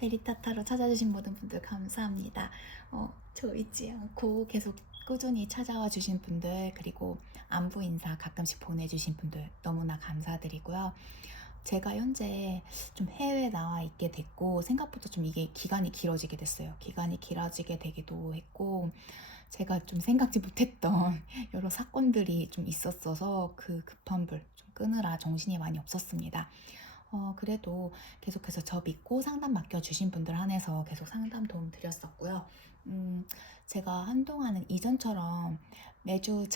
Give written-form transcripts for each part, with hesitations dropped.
베리타타로 찾아주신 모든 분들 감사합니다. 저 잊지 않고 계속 꾸준히 찾아와 주신 분들, 그리고 안부 인사 가끔씩 보내주신 분들 너무나 감사드리고요. 제가 현재 좀 해외에 나와 있게 됐고, 생각보다 좀 이게 기간이 길어지게 됐어요. 기간이 길어지게 되기도 했고, 제가 좀 생각지 못했던 여러 사건들이 좀 있었어서 그 급한 불 좀 끄느라 정신이 많이 없었습니다. 그래도 계속해서 저 믿고 상담 맡겨주신 분들 한해서 계속 상담 도움 드렸었고요. 제가 한동안은 이전처럼 매주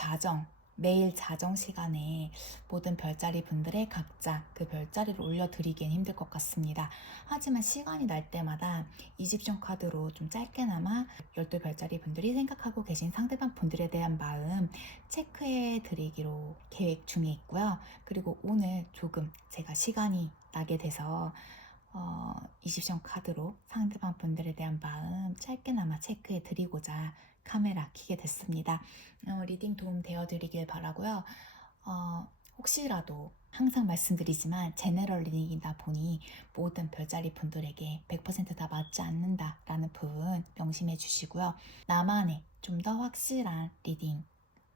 매일 자정 시간에 모든 별자리 분들의 각자 그 별자리를 올려드리기엔 힘들 것 같습니다. 하지만 시간이 날 때마다 이집션 카드로 좀 짧게나마 12별자리 분들이 생각하고 계신 상대방 분들에 대한 마음 체크해 드리기로 계획 중에 있고요. 그리고 오늘 조금 제가 시간이 나게 돼서 이집션 카드로 상대방 분들에 대한 마음 짧게나마 체크해 드리고자 카메라 켜게 됐습니다. 리딩 도움 되어 드리길 바라고요. 혹시라도 항상 말씀드리지만 제너럴 리딩이다 보니 모든 별자리 분들에게 100%다 맞지 않는다라는 부분 명심해 주시고요. 나만의 좀 더 확실한 리딩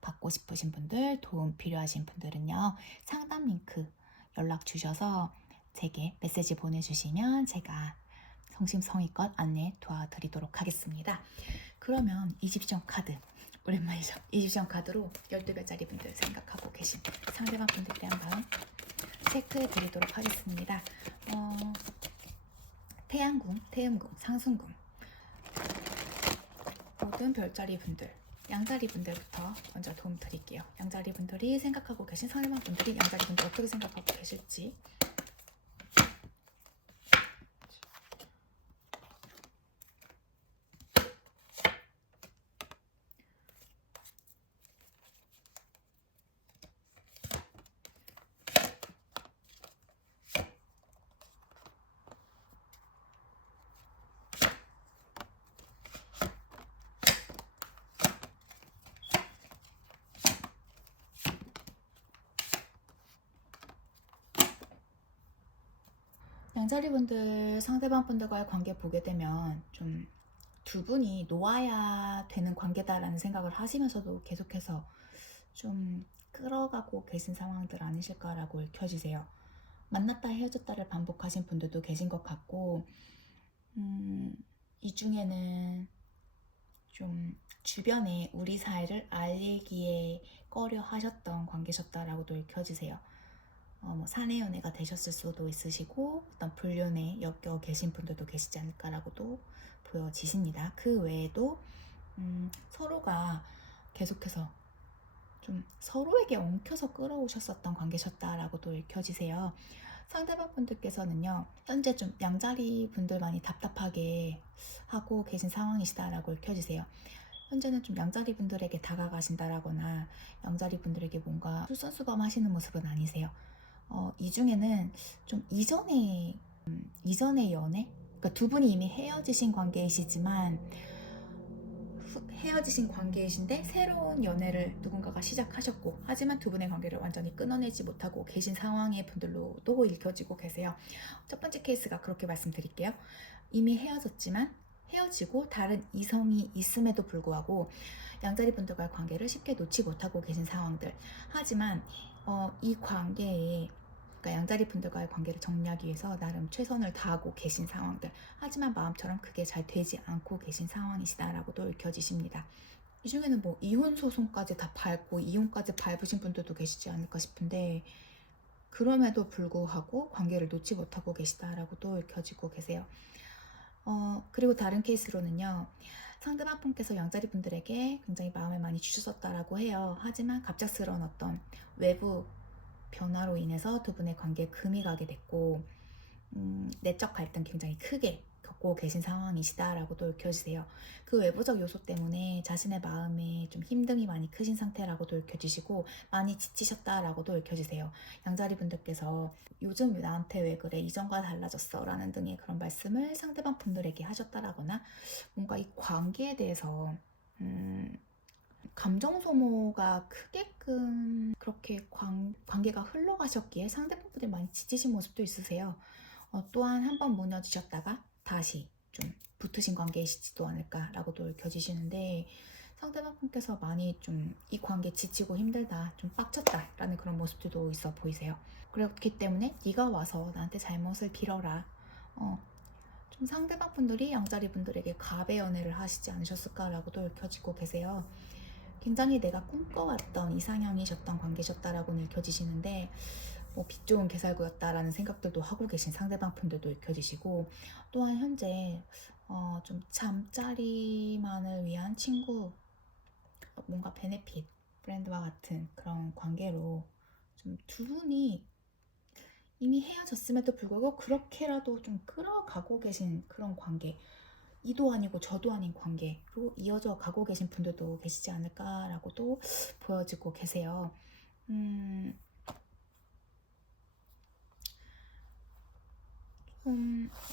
받고 싶으신 분들, 도움 필요하신 분들은요, 상담 링크 연락 주셔서 제게 메시지 보내주시면 제가 성심성의껏 안내 도와드리도록 하겠습니다. 그러면 이집션 카드, 오랜만이죠. 이집션 카드로 12별짜리 분들 생각하고 계신 상대방 분들에 대한 마음 체크해 드리도록 하겠습니다. 태양궁, 태음궁, 상승궁 모든 별자리 분들, 양자리 분들부터 먼저 도움 드릴게요. 양자리 분들이 생각하고 계신 상대방 분들이 양자리 분들 어떻게 생각하고 계실지. 양자리 분들 상대방 분들과의 관계 보게 되면 좀 두 분이 놓아야 되는 관계다라는 생각을 하시면서도 계속해서 좀 끌어가고 계신 상황들 아니실까라고 읽혀지세요. 만났다 헤어졌다를 반복하신 분들도 계신 것 같고, 이 중에는 좀 주변에 우리 사이를 알리기에 꺼려 하셨던 관계셨다라고도 읽혀지세요. 뭐 사내 연애가 되셨을 수도 있으시고 어떤 불륜에 엮여 계신 분들도 계시지 않을까라고도 보여지십니다. 그 외에도 서로가 계속해서 좀 서로에게 엉켜서 끌어오셨었던 관계셨다라고도 읽혀지세요. 상대방 분들께서는요, 현재 좀 양자리 분들만이 답답하게 하고 계신 상황이시다라고 읽혀지세요. 현재는 좀 양자리 분들에게 다가가신다라거나 양자리 분들에게 뭔가 솔선수범하시는 모습은 아니세요. 이 중에는 좀 이전의 연애? 그러니까 두 분이 이미 헤어지신 관계이시지만 헤어지신 관계이신데 새로운 연애를 누군가가 시작하셨고, 하지만 두 분의 관계를 완전히 끊어내지 못하고 계신 상황의 분들로도 읽혀지고 계세요. 첫 번째 케이스가 그렇게 말씀드릴게요. 이미 헤어졌지만 헤어지고 다른 이성이 있음에도 불구하고 양자리 분들과의 관계를 쉽게 놓지 못하고 계신 상황들. 하지만 이 관계에, 그러니까 양자리 분들과의 관계를 정리하기 위해서 나름 최선을 다하고 계신 상황들. 하지만 마음처럼 그게 잘 되지 않고 계신 상황이시다라고도 읽혀지십니다. 이 중에는 뭐 이혼 소송까지 다 밟고 이혼까지 밟으신 분들도 계시지 않을까 싶은데, 그럼에도 불구하고 관계를 놓지 못하고 계시다라고도 읽혀지고 계세요. 그리고 다른 케이스로는요, 상대방 분께서 양자리 분들에게 굉장히 마음을 많이 주셨었다라고 해요. 하지만 갑작스러운 어떤 외부 변화로 인해서 두 분의 관계에 금이 가게 됐고, 내적 갈등 굉장히 크게 겪고 계신 상황이시다라고도 읽혀지세요. 그 외부적 요소 때문에 자신의 마음에 좀 힘듦이 많이 크신 상태라고도 읽혀지시고, 많이 지치셨다라고도 읽혀지세요. 양자리 분들께서 요즘 나한테 왜 그래, 이전과 달라졌어 라는 등의 그런 말씀을 상대방 분들에게 하셨다라거나, 뭔가 이 관계에 대해서 감정 소모가 크게끔 그렇게 관계가 흘러가셨기에 상대방분들이 많이 지치신 모습도 있으세요. 또한 한 번 무너지셨다가 다시 좀 붙으신 관계이시지도 않을까라고도 읽혀지시는데, 상대방 분께서 많이 좀 이 관계 지치고 힘들다, 좀 빡쳤다라는 그런 모습들도 있어 보이세요. 그렇기 때문에 네가 와서 나한테 잘못을 빌어라. 좀 상대방 분들이 양자리 분들에게 갑의 연애를 하시지 않으셨을까라고도 읽혀지고 계세요. 굉장히 내가 꿈꿔왔던 이상형이셨던 관계셨다라고는 읽혀지시는데, 빛 좋은 개살구였다라는 생각들도 하고 계신 상대방 분들도 읽혀지시고, 또한 현재 좀 잠자리만을 위한 친구, 뭔가 베네핏 브랜드와 같은 그런 관계로 좀 두 분이 이미 헤어졌음에도 불구하고 그렇게라도 좀 끌어가고 계신 그런 관계, 이도 아니고 저도 아닌 관계로 이어져 가고 계신 분들도 계시지 않을까라고도 보여지고 계세요.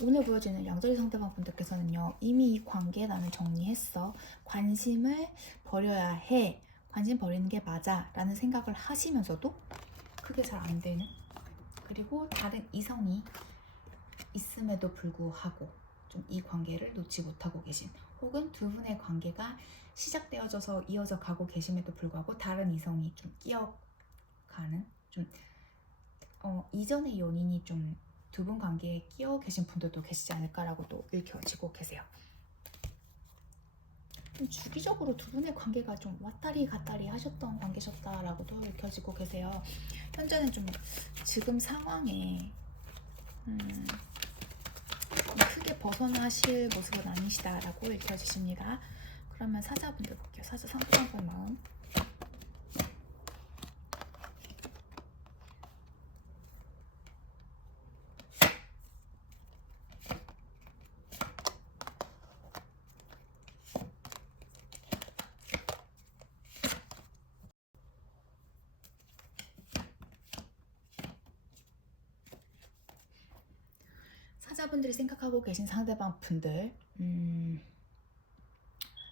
오늘 보여지는 양자리 상대방 분들께서는요, 이미 이 관계 나는 정리했어, 관심을 버려야 해, 관심 버리는 게 맞아 라는 생각을 하시면서도 그게 잘 안 되는, 그리고 다른 이성이 있음에도 불구하고 좀 이 관계를 놓지 못하고 계신, 혹은 두 분의 관계가 시작되어져서 이어져 가고 계심에도 불구하고 다른 이성이 좀 끼어가는, 좀 이전의 연인이 좀 두 분 관계에 끼어 계신 분들도 계시지 않을까라고도 읽혀지고 계세요. 좀 주기적으로 두 분의 관계가 좀 왔다리 갔다리 하셨던 관계셨다라고도 읽혀지고 계세요. 현재는 좀 지금 상황에 크게 벗어나실 모습은 아니시다라고 읽혀지십니다. 그러면 사자분들 볼게요. 사자 상대방 마음. 사자분들이 생각하고 계신 상대방 분들,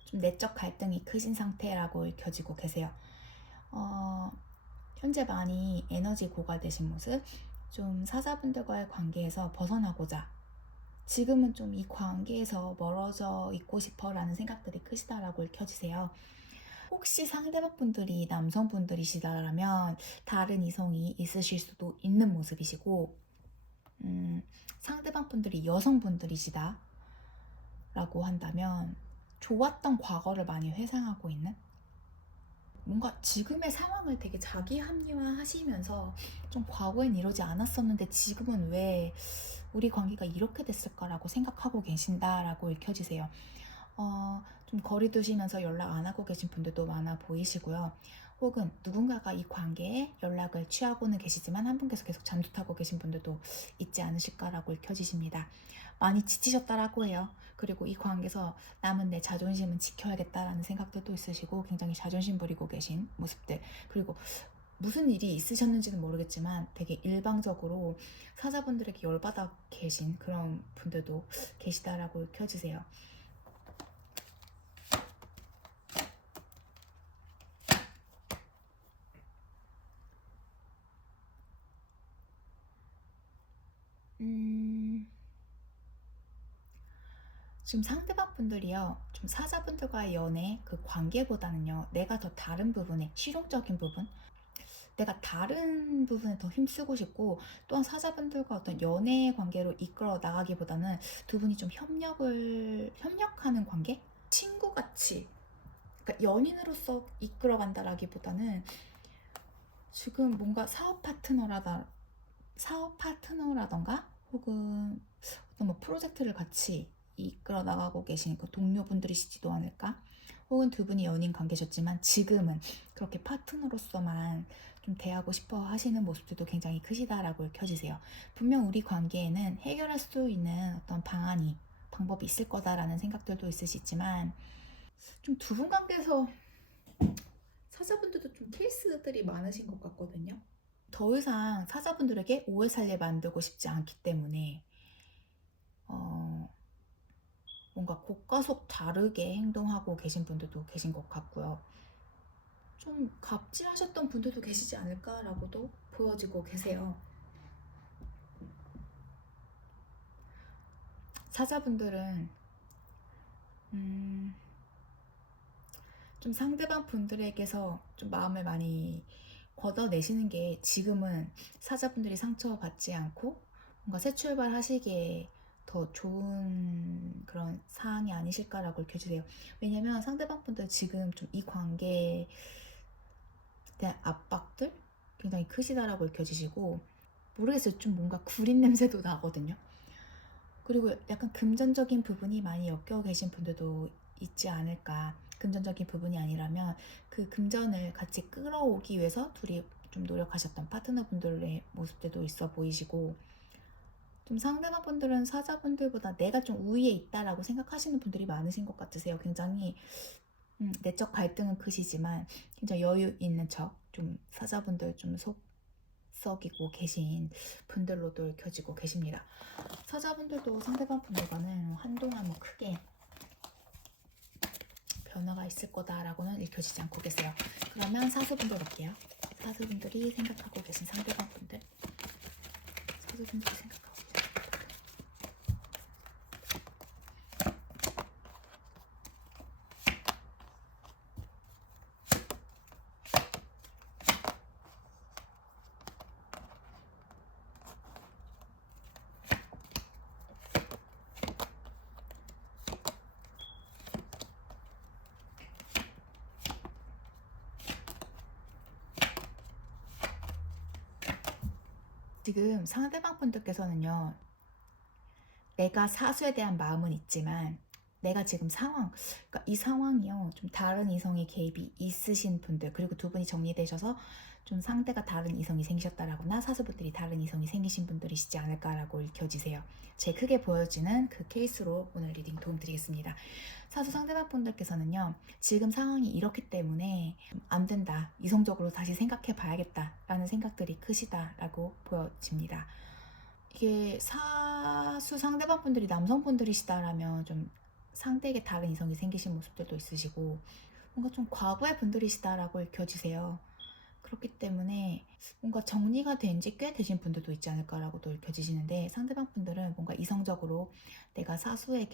좀 내적 갈등이 크신 상태라고 읽혀지고 계세요. 현재 많이 에너지 고갈되신 모습, 좀 사자분들과의 관계에서 벗어나고자, 지금은 좀 이 관계에서 멀어져 있고 싶어 라는 생각들이 크시다라고 읽혀지세요. 혹시 상대방 분들이 남성분들이시다라면 다른 이성이 있으실 수도 있는 모습이시고, 상대방 분들이 여성분들이시다 라고 한다면 좋았던 과거를 많이 회상하고 있는, 뭔가 지금의 상황을 되게 자기 합리화 하시면서 좀 과거엔 이러지 않았었는데 지금은 왜 우리 관계가 이렇게 됐을까라고 생각하고 계신다라고 읽혀지세요. 좀 거리 두시면서 연락 안 하고 계신 분들도 많아 보이시고요. 혹은 누군가가 이 관계에 연락을 취하고는 계시지만 한 분께서 계속 잠수 타고 계신 분들도 있지 않으실까라고 읽혀지십니다. 많이 지치셨다라고 해요. 그리고 이 관계에서 남은 내 자존심은 지켜야겠다라는 생각들도 있으시고, 굉장히 자존심 부리고 계신 모습들, 그리고 무슨 일이 있으셨는지는 모르겠지만 되게 일방적으로 사자분들에게 열받아 계신 그런 분들도 계시다라고 켜지세요. 지금 상대방 분들이요, 좀 사자분들과의 연애 그 관계보다는요, 내가 더 다른 부분에, 실용적인 부분, 내가 다른 부분에 더 힘쓰고 싶고, 또한 사자분들과 어떤 연애 관계로 이끌어 나가기보다는 두 분이 좀 협력하는 관계? 친구같이, 그러니까 연인으로서 이끌어 간다라기보다는 지금 뭔가 사업 파트너라던가 혹은 어떤 뭐 프로젝트를 같이 이끌어 나가고 계신 그 동료분들이시지도 않을까? 혹은 두 분이 연인 관계셨지만 지금은 그렇게 파트너로서만 좀 대하고 싶어 하시는 모습들도 굉장히 크시다라고 켜지세요. 분명 우리 관계에는 해결할 수 있는 어떤 방법이 있을 거다라는 생각들도 있으시지만, 좀 두 분 관계에서 사자분들도 좀 케이스들이 많으신 것 같거든요. 더 이상 사자분들에게 오해 살게 만들고 싶지 않기 때문에 뭔가 곡가속 다르게 행동하고 계신 분들도 계신 것 같고요. 좀 갑질하셨던 분들도 계시지 않을까라고도 보여지고 계세요. 사자분들은 좀 상대방 분들에게서 좀 마음을 많이 걷어내시는 게 지금은 사자분들이 상처받지 않고 뭔가 새 출발하시기에 더 좋은 그런 상황이 아니실까라고 읽혀주세요. 왜냐면 상대방 분들 지금 좀 이 관계에 대한 압박들 굉장히 크시다라고 읽혀지시고, 모르겠어요. 좀 뭔가 구린 냄새도 나거든요. 그리고 약간 금전적인 부분이 많이 엮여 계신 분들도 있지 않을까. 금전적인 부분이 아니라면 그 금전을 같이 끌어오기 위해서 둘이 좀 노력하셨던 파트너분들의 모습들도 있어 보이시고, 좀 상대방분들은 사자분들보다 내가 좀 우위에 있다라고 생각하시는 분들이 많으신 것 같으세요. 굉장히 내적 갈등은 크시지만 굉장히 여유 있는 척 좀 사자분들 좀 속썩이고 계신 분들로도 읽혀지고 계십니다. 사자분들도 상대방 분들과는 한동안 뭐 크게 변화가 있을 거다라고는 읽혀지지 않고 계세요. 그러면 사수분들 볼게요. 사수분들이 생각하고 계신 상대방 분들. 사수분들이 생각하고 계신 지금 상대방 분들께서는요, 내가 사수에 대한 마음은 있지만 내가 지금 그러니까 이 상황이요, 좀 다른 이성의 개입이 있으신 분들, 그리고 두 분이 정리되셔서 좀 상대가 다른 이성이 생기셨다라거나 사수분들이 다른 이성이 생기신 분들이시지 않을까라고 읽혀지세요. 제 크게 보여지는 그 케이스로 오늘 리딩 도움드리겠습니다. 사수 상대방 분들께서는요, 지금 상황이 이렇기 때문에 안 된다, 이성적으로 다시 생각해 봐야겠다라는 생각들이 크시다라고 보여집니다. 이게 사수 상대방 분들이 남성분들이시다라면 좀 상대에게 다른 이성이 생기신 모습들도 있으시고, 뭔가 좀 과부의 분들이시다라고 읽혀지세요. 그렇기 때문에 뭔가 정리가 된 지 꽤 되신 분들도 있지 않을까라고도 읽혀지시는데, 상대방 분들은 뭔가 이성적으로 내가 사수에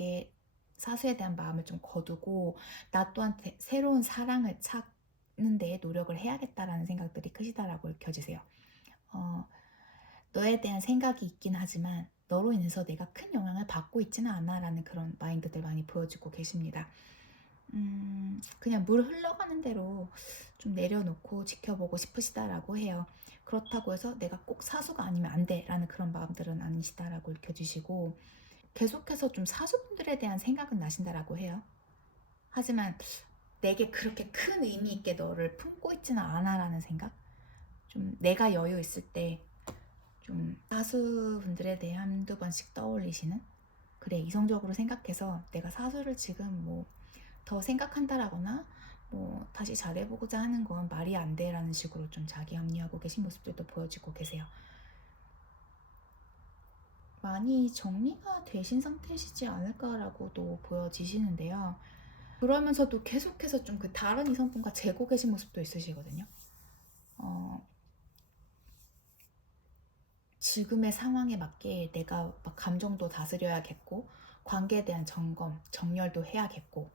대한 마음을 좀 거두고 나 또한 새로운 사랑을 찾는 데 노력을 해야겠다라는 생각들이 크시다라고 읽혀지세요. 너에 대한 생각이 있긴 하지만 너로 인해서 내가 큰 영향을 받고 있지는 않아 라는 그런 마인드들 많이 보여지고 계십니다. 그냥 물 흘러가는 대로 좀 내려놓고 지켜보고 싶으시다라고 해요. 그렇다고 해서 내가 꼭 사수가 아니면 안 돼 라는 그런 마음들은 아니시다라고 읽혀주시고, 계속해서 좀 사수분들에 대한 생각은 나신다라고 해요. 하지만 내게 그렇게 큰 의미 있게 너를 품고 있지는 않아 라는 생각? 좀 내가 여유 있을 때 좀 사수분들에 대해 한두 번씩 떠올리시는, 그래 이성적으로 생각해서 내가 사수를 지금 뭐 더 생각한다라거나 뭐 다시 잘해보고자 하는 건 말이 안 돼라는 식으로 좀 자기 합리화하고 계신 모습들도 보여지고 계세요. 많이 정리가 되신 상태시지 않을까라고도 보여지시는데요. 그러면서도 계속해서 좀 그 다른 이성분과 재고 계신 모습도 있으시거든요. 지금의 상황에 맞게 내가 막 감정도 다스려야겠고, 관계에 대한 점검, 정렬도 해야겠고,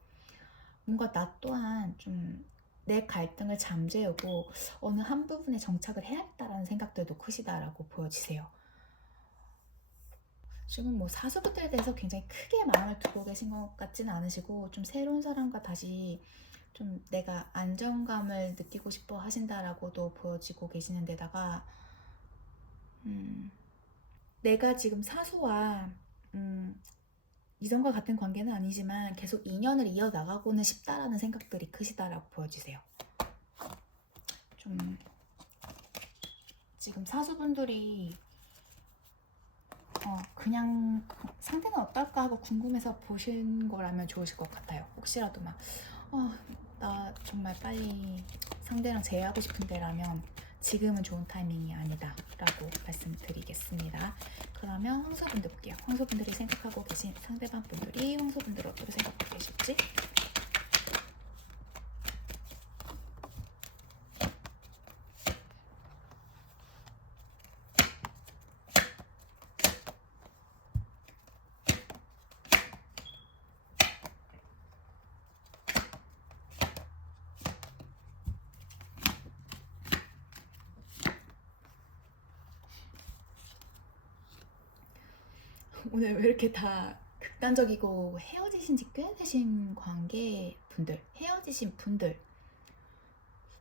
뭔가 나 또한 좀 내 갈등을 잠재우고 어느 한 부분에 정착을 해야겠다라는 생각들도 크시다라고 보여지세요. 지금 뭐 사수분들에 대해서 굉장히 크게 마음을 두고 계신 것 같지는 않으시고, 좀 새로운 사람과 다시 좀 내가 안정감을 느끼고 싶어 하신다라고도 보여지고 계시는 데다가, 내가 지금 사수와 이전과 같은 관계는 아니지만 계속 인연을 이어나가고는 싶다라는 생각들이 크시다라고 보여지세요. 좀 지금 사수분들이 그냥 상대는 어떨까 하고 궁금해서 보신 거라면 좋으실 것 같아요. 혹시라도 막 나 정말 빨리 상대랑 재회하고 싶은데 라면 지금은 좋은 타이밍이 아니다 라고 말씀드리겠습니다. 그러면 황소분들 볼게요. 황소분들이 생각하고 계신 상대방 분들이 황소분들을 어떻게 생각하고 계실지. 오늘 왜 이렇게 다 극단적이고 헤어지신 지 꽤 되신 관계 분들, 헤어지신 분들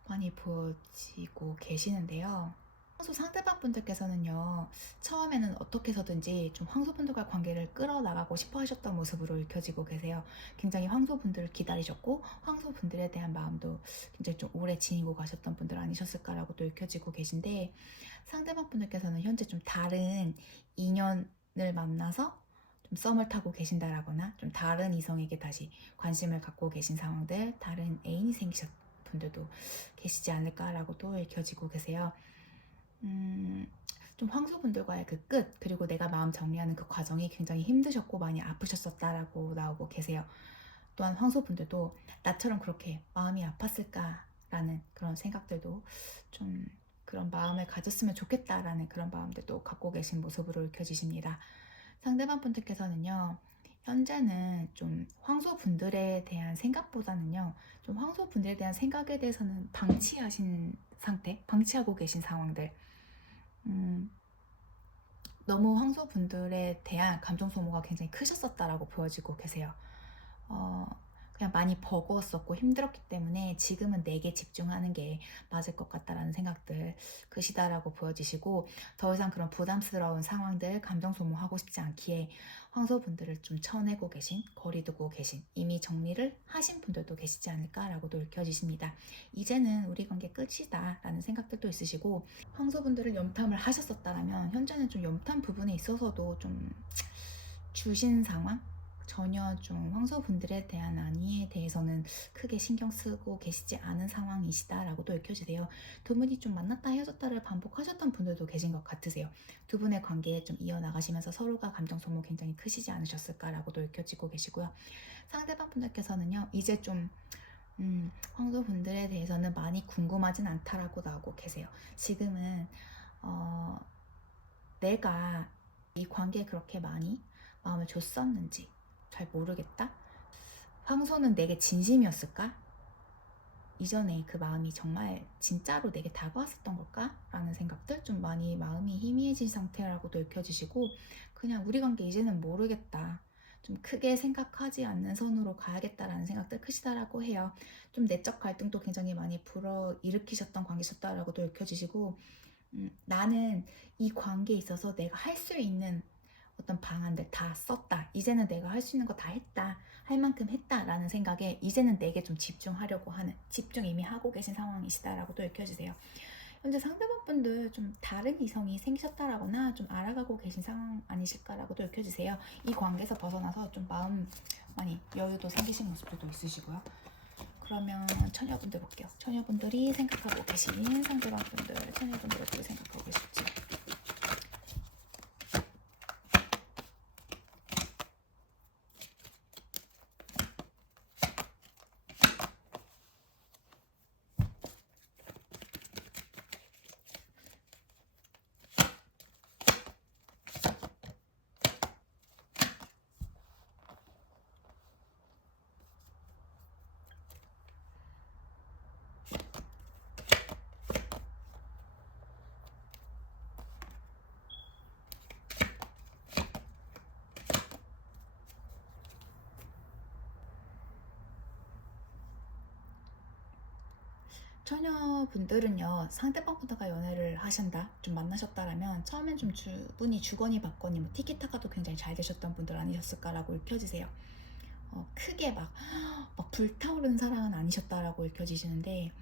많이 보여지고 계시는데요. 황소 상대방 분들께서는요, 처음에는 어떻게 해서든지 좀 황소분들과 관계를 끌어나가고 싶어 하셨던 모습으로 읽혀지고 계세요. 굉장히 황소분들을 기다리셨고, 황소분들에 대한 마음도 굉장히 좀 오래 지니고 가셨던 분들 아니셨을까라고 또 읽혀지고 계신데, 상대방 분들께서는 현재 좀 다른 인연을 만나서 좀 썸을 타고 계신다라거나 좀 다른 이성에게 다시 관심을 갖고 계신 상황들, 다른 애인이 생기셨 분들도 계시지 않을까라고도 읽혀지고 계세요. 좀 황소분들과의 그 끝, 그리고 내가 마음 정리하는 그 과정이 굉장히 힘드셨고 많이 아프셨었다라고 나오고 계세요. 또한 황소분들도 나처럼 그렇게 마음이 아팠을까라는 그런 생각들도 좀 그런 마음을 가졌으면 좋겠다라는 그런 마음들도 갖고 계신 모습으로 읽혀지십니다. 상대방 분들께서는요, 현재는 좀 황소분들에 대한 생각보다는요, 좀 황소분들에 대한 생각에 대해서는 방치하신 상태, 방치하고 계신 상황들, 너무 황소분들에 대한 감정 소모가 굉장히 크셨었다라고 보여지고 계세요. 그냥 많이 버거웠었고 힘들었기 때문에 지금은 내게 집중하는 게 맞을 것 같다라는 생각들 크시다라고 보여지시고, 더 이상 그런 부담스러운 상황들 감정 소모하고 싶지 않기에 황소분들을 좀 쳐내고 계신, 거리두고 계신, 이미 정리를 하신 분들도 계시지 않을까라고도 읽혀지십니다. 이제는 우리 관계 끝이다 라는 생각들도 있으시고, 황소분들을 염탐을 하셨었다면 현재는 좀 염탐 부분에 있어서도 좀 주신 상황? 전혀 좀 황소분들에 대한 안위에 대해서는 크게 신경 쓰고 계시지 않은 상황이시다라고도 읽혀지세요. 두 분이 좀 만났다 헤어졌다를 반복하셨던 분들도 계신 것 같으세요. 두 분의 관계에 좀 이어나가시면서 서로가 감정 소모 굉장히 크시지 않으셨을까라고도 읽혀지고 계시고요. 상대방 분들께서는요, 이제 좀 황소분들에 대해서는 많이 궁금하진 않다라고 나오고 계세요. 지금은 내가 이 관계에 그렇게 많이 마음을 줬었는지 잘 모르겠다. 황소는 내게 진심이었을까? 이전에 그 마음이 정말 진짜로 내게 다가왔었던 걸까? 라는 생각들, 좀 많이 마음이 희미해진 상태라고도 읽혀지시고, 그냥 우리 관계 이제는 모르겠다, 좀 크게 생각하지 않는 선으로 가야겠다라는 생각들 크시다라고 해요. 좀 내적 갈등도 굉장히 많이 불어일으키셨던 관계셨다라고도 읽혀지시고, 나는 이 관계에 있어서 내가 할 수 있는 어떤 방안들 다 썼다. 이제는 내가 할 수 있는 거 다 했다. 할 만큼 했다라는 생각에 이제는 내게 좀 집중하려고 하는, 집중 이미 하고 계신 상황이시다라고 또 읽혀지세요. 현재 상대방분들 좀 다른 이성이 생기셨다라거나 좀 알아가고 계신 상황 아니실까라고 또 읽혀지세요. 이 관계에서 벗어나서 좀 마음 많이 여유도 생기신 모습들도 있으시고요. 그러면 처녀분들 볼게요. 처녀분들이 생각하고 계신 상대방분들, 처녀분들 어떻게 생각하고 계실지. 처녀분들은요, 상대방보다가 연애를 하신다, 좀 만나셨다라면 처음엔 좀 분이 주거니 받거니 뭐 티키타카도 굉장히 잘 되셨던 분들 아니셨을까라고 읽혀지세요. 크게 막 불타오르는 사랑은 아니셨다라고 읽혀지시는데,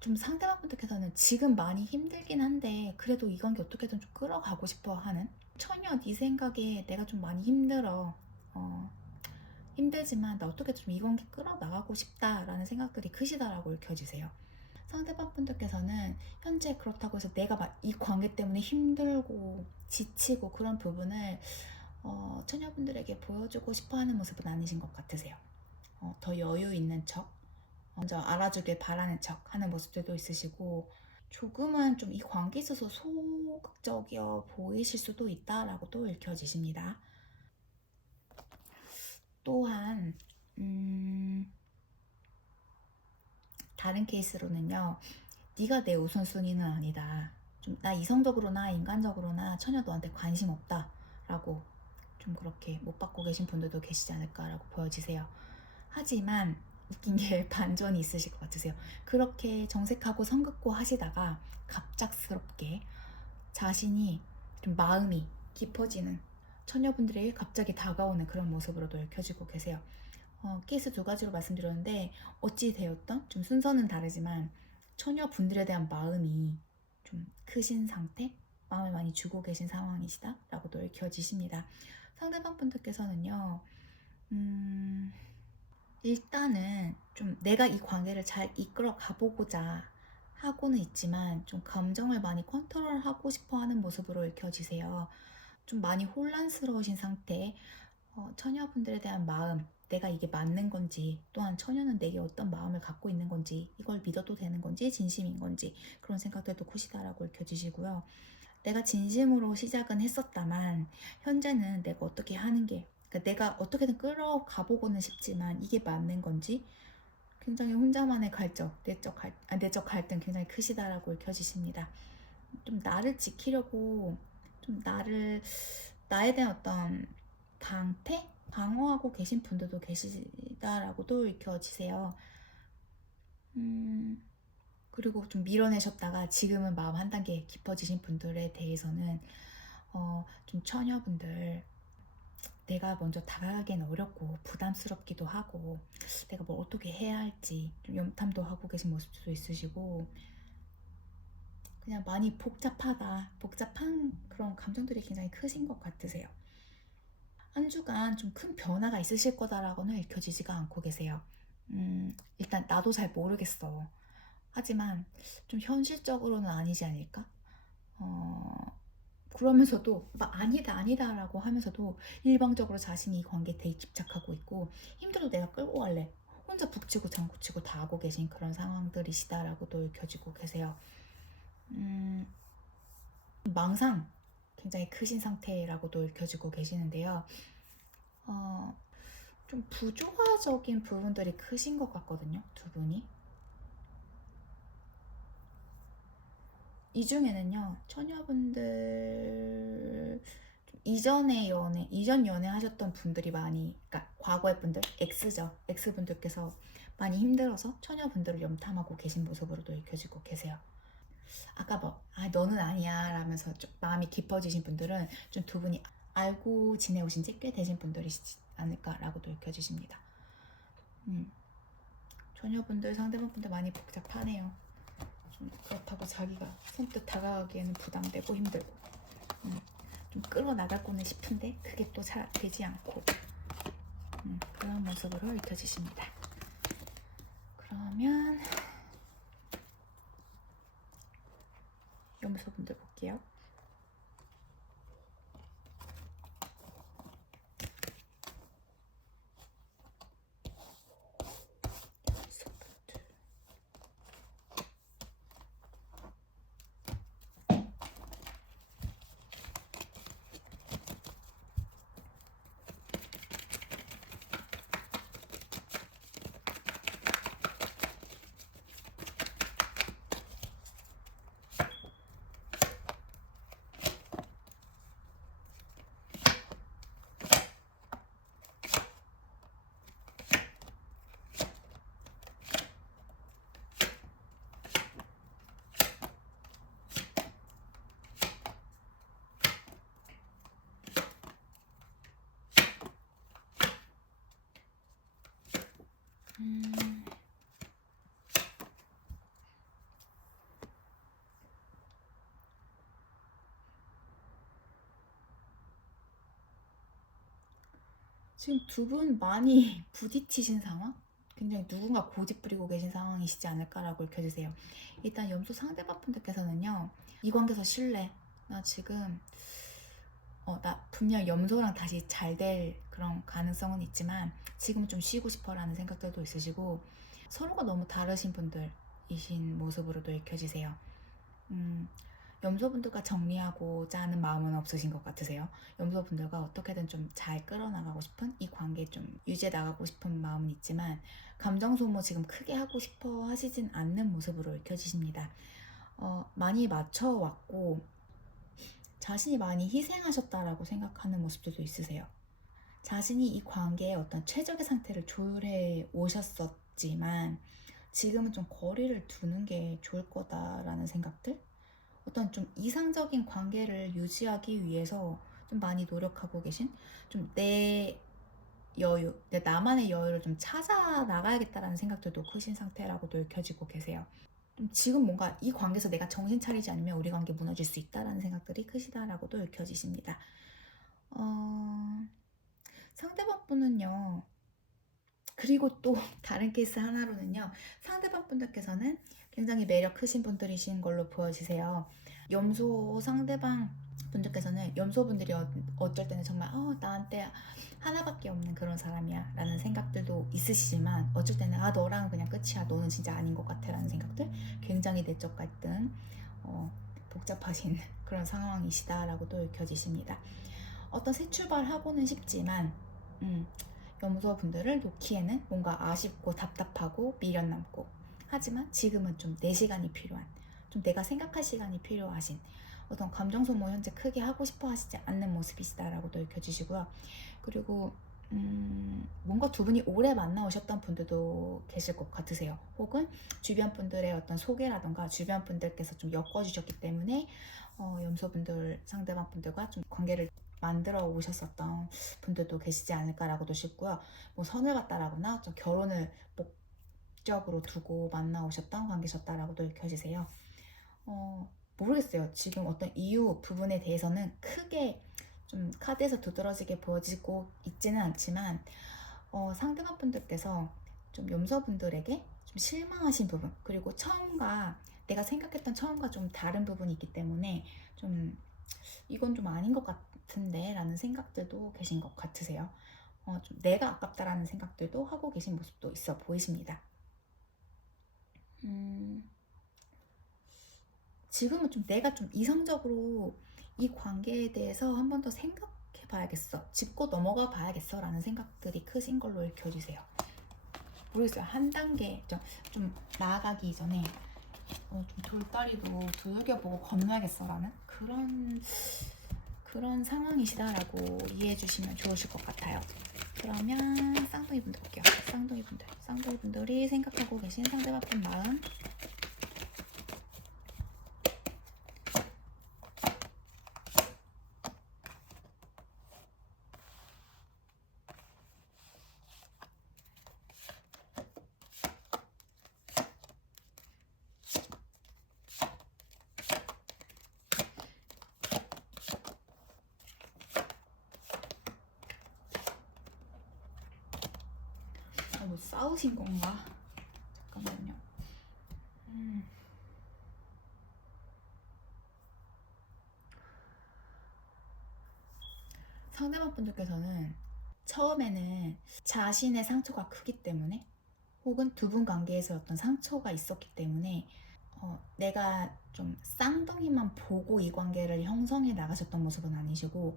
좀 상대방분들께서는 지금 많이 힘들긴 한데 그래도 이 관계 어떻게든 좀 끌어가고 싶어 하는, 처녀 네 생각에 내가 좀 많이 힘들어, 힘들지만 나 어떻게든 좀 이 관계 끌어나가고 싶다라는 생각들이 크시다라고 읽혀지세요. 상대방 분들께서는 현재 그렇다고 해서 내가 막 이 관계 때문에 힘들고 지치고 그런 부분을 처녀분들에게 보여주고 싶어하는 모습은 아니신 것 같으세요. 더 여유 있는 척, 먼저 알아주길 바라는 척 하는 모습들도 있으시고, 조금은 좀 이 관계에 있어서 소극적이어 보이실 수도 있다라고 또 읽혀지십니다. 또한 다른 케이스로는요, 네가 내 우선순위는 아니다, 좀 나 이성적으로나 인간적으로나 전혀 너한테 관심 없다 라고 좀 그렇게 못 받고 계신 분들도 계시지 않을까라고 보여지세요. 하지만 웃긴 게 반전이 있으실 것 같으세요. 그렇게 정색하고 성급고 하시다가 갑작스럽게 자신이 좀 마음이 깊어지는 처녀분들에게 갑자기 다가오는 그런 모습으로도 읽혀지고 계세요. 케이스 두 가지로 말씀드렸는데 어찌 되었던 좀 순서는 다르지만 처녀분들에 대한 마음이 좀 크신 상태, 마음을 많이 주고 계신 상황이시다 라고도 읽혀지십니다. 상대방 분들께서는요, 일단은 좀 내가 이 관계를 잘 이끌어 가보고자 하고는 있지만 좀 감정을 많이 컨트롤하고 싶어 하는 모습으로 읽혀지세요. 좀 많이 혼란스러우신 상태, 처녀분들에 대한 마음, 내가 이게 맞는 건지, 또한 처녀는 내게 어떤 마음을 갖고 있는 건지, 이걸 믿어도 되는 건지, 진심인 건지, 그런 생각들도 크시다라고 읽혀지시고요. 내가 진심으로 시작은 했었다만, 현재는 내가 어떻게 하는 게, 그러니까 내가 어떻게든 끌어가보고는 싶지만, 이게 맞는 건지, 굉장히 혼자만의 내적 갈등 굉장히 크시다라고 읽혀지십니다. 좀 나를 지키려고, 좀 나에 대한 어떤 방패? 방어하고 계신 분들도 계시다라고도 읽혀지세요. 그리고 좀 밀어내셨다가 지금은 마음 한 단계 깊어지신 분들에 대해서는 좀 처녀분들, 내가 먼저 다가가기엔 어렵고 부담스럽기도 하고 내가 뭘 어떻게 해야 할지 좀 염탐도 하고 계신 모습도 있으시고, 그냥 많이 복잡한 그런 감정들이 굉장히 크신 것 같으세요. 한 주간 좀 큰 변화가 있으실 거다라고는 읽혀지지가 않고 계세요. 일단 나도 잘 모르겠어. 하지만 좀 현실적으로는 아니지 않을까? 그러면서도 막 아니다 라고 하면서도 일방적으로 자신이 이 관계에 되게 집착하고 있고, 힘들어도 내가 끌고 갈래, 혼자 북치고 장구치고 다 하고 계신 그런 상황들이시다라고도 읽혀지고 계세요. 망상 굉장히 크신 상태라고도 읽혀지고 계시는데요. 좀 부조화적인 부분들이 크신 것 같거든요, 두 분이. 이 중에는요, 처녀분들 이전 연애 하셨던 분들이 많이, 그러니까 과거의 분들, X분들께서 많이 힘들어서 처녀분들을 염탐하고 계신 모습으로도 읽혀지고 계세요. 아까 너는 아니야 라면서 좀 마음이 깊어지신 분들은 좀 두 분이 알고 지내오신 지 꽤 되신 분들이시지 않을까라고도 읽혀지십니다. 처녀분들, 상대방분들 많이 복잡하네요. 좀 그렇다고 자기가 선뜻 다가가기에는 부담되고 힘들고, 좀 끌어나가고는 싶은데 그게 또 잘 되지 않고, 그런 모습으로 읽혀지십니다. 그러면 염소분들 볼게요. 지금 두 분 많이 부딪히신 상황? 굉장히 누군가 고집 부리고 계신 상황이시지 않을까라고 읽혀주세요. 일단 염소 상대방 분들께서는요, 이 관계에서 쉴래? 나 지금 나 분명 염소랑 다시 잘 될 그런 가능성은 있지만 지금 좀 쉬고 싶어라는 생각들도 있으시고, 서로가 너무 다르신 분들이신 모습으로도 읽혀지세요. 염소분들과 정리하고자 하는 마음은 없으신 것 같으세요. 염소분들과 어떻게든 좀 잘 끌어나가고 싶은, 이 관계 좀 유지해 나가고 싶은 마음은 있지만 감정 소모 지금 크게 하고 싶어 하시진 않는 모습으로 읽혀지십니다. 많이 맞춰왔고 자신이 많이 희생하셨다라고 생각하는 모습들도 있으세요. 자신이 이 관계의 어떤 최적의 상태를 조율해 오셨었지만 지금은 좀 거리를 두는 게 좋을 거다라는 생각들? 어떤 좀 이상적인 관계를 유지하기 위해서 좀 많이 노력하고 계신, 좀 내 여유, 나만의 여유를 좀 찾아 나가야겠다라는 생각들도 크신 상태라고도 읽혀지고 계세요. 좀 지금 뭔가 이 관계에서 내가 정신 차리지 않으면 우리 관계 무너질 수 있다라는 생각들이 크시다라고도 읽혀지십니다. 상대방 분은요, 그리고 또 다른 케이스 하나로는요, 상대방 분들께서는 굉장히 매력 크신 분들이신 걸로 보여지세요. 염소 상대방 분들께서는 염소 분들이 어쩔 때는 정말 나한테 하나밖에 없는 그런 사람이야 라는 생각들도 있으시지만, 어쩔 때는 너랑 그냥 끝이야, 너는 진짜 아닌 것 같아 라는 생각들, 굉장히 내적 갈등, 복잡하신 그런 상황이시다라고도 읽혀지십니다. 어떤 새 출발하고는 싶지만 염소분들을 놓기에는 뭔가 아쉽고 답답하고 미련 남고, 하지만 지금은 좀 내 시간이 필요한, 좀 내가 생각할 시간이 필요하신, 어떤 감정 소모 현재 크게 하고 싶어 하시지 않는 모습이시다라고도 읽혀주시고요. 그리고 뭔가 두 분이 오래 만나오셨던 분들도 계실 것 같으세요. 혹은 주변 분들의 어떤 소개라던가 주변 분들께서 좀 엮어주셨기 때문에 염소분들 상대방 분들과 좀 관계를 만들어 오셨었던 분들도 계시지 않을까라고도 싶고요. 뭐 선을 봤다라거나 좀 결혼을 목적으로 두고 만나오셨던 관계셨다라고도 읽혀지세요. 모르겠어요. 지금 어떤 이유 부분에 대해서는 크게 좀 카드에서 두드러지게 보여지고 있지는 않지만, 상대방 분들께서 좀 염소분들에게 좀 실망하신 부분, 그리고 내가 생각했던 처음과 좀 다른 부분이 있기 때문에 좀 이건 좀 아닌 것 같은데 라는 생각들도 계신 것 같으세요. 좀 내가 아깝다라는 생각들도 하고 계신 모습도 있어 보이십니다. 지금은 좀 내가 좀 이성적으로 이 관계에 대해서 한 번 더 생각해 봐야겠어, 짚고 넘어가 봐야겠어 라는 생각들이 크신 걸로 읽혀주세요. 모르겠어요. 한 단계 좀 나아가기 전에 좀 돌다리도 두들겨보고 건너야겠어 라는 그런 상황이시다라고 이해해 주시면 좋으실 것 같아요. 그러면 쌍둥이 분들 볼게요. 쌍둥이 분들이 생각하고 계신 상대방 분 마음. 뭐 싸우신 건가? 잠깐만요. 상대방 분들께서는 처음에는 자신의 상처가 크기 때문에, 혹은 두 분 관계에서 어떤 상처가 있었기 때문에 내가 좀 쌍둥이만 보고 이 관계를 형성해 나가셨던 모습은 아니시고,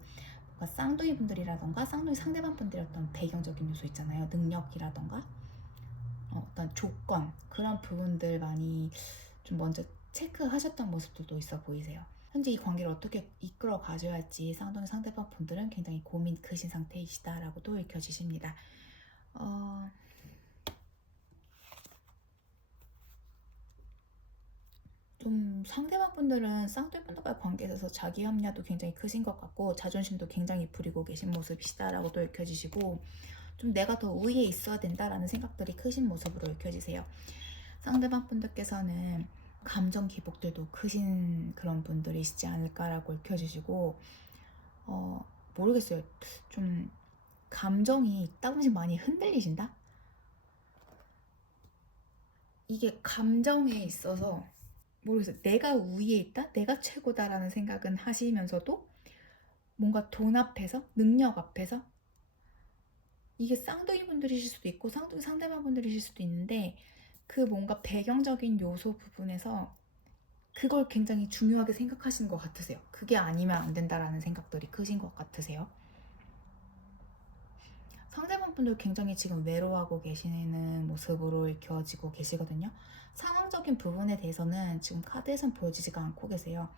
뭔가 쌍둥이 분들이라던가 쌍둥이 상대방 분들의 어떤 배경적인 요소 있잖아요. 능력이라던가 어떤 조건, 그런 부분들 많이 좀 먼저 체크하셨던 모습들도 있어 보이세요. 현재 이 관계를 어떻게 이끌어 가져야 할지 쌍둥이 상대방 분들은 굉장히 고민 크신 상태이시다라고도 읽혀지십니다. 좀 상대방 분들은 쌍둥이 분들과의 관계에 있어서 자기 합리화도 굉장히 크신 것 같고, 자존심도 굉장히 부리고 계신 모습이시다라고도 읽혀지시고, 좀 내가 더 우위에 있어야 된다라는 생각들이 크신 모습으로 읽혀지세요. 상대방 분들께서는 감정 기복들도 크신 그런 분들이시지 않을까라고 읽혀주시고, 모르겠어요. 좀 감정이 조금씩 많이 흔들리신다? 이게 감정에 있어서 모르겠어요. 내가 우위에 있다? 내가 최고다라는 생각은 하시면서도 뭔가 돈 앞에서, 능력 앞에서, 이게 쌍둥이 분들이실 수도 있고 쌍둥이 상대방 분들이실 수도 있는데, 그 뭔가 배경적인 요소 부분에서 그걸 굉장히 중요하게 생각하시는 것 같으세요. 그게 아니면 안 된다라는 생각들이 크신 것 같으세요. 상대방 분들 굉장히 지금 외로워하고 계시는 모습으로 읽혀지고 계시거든요. 상황적인 부분에 대해서는 지금 카드에선 보여지지가 않고 계세요.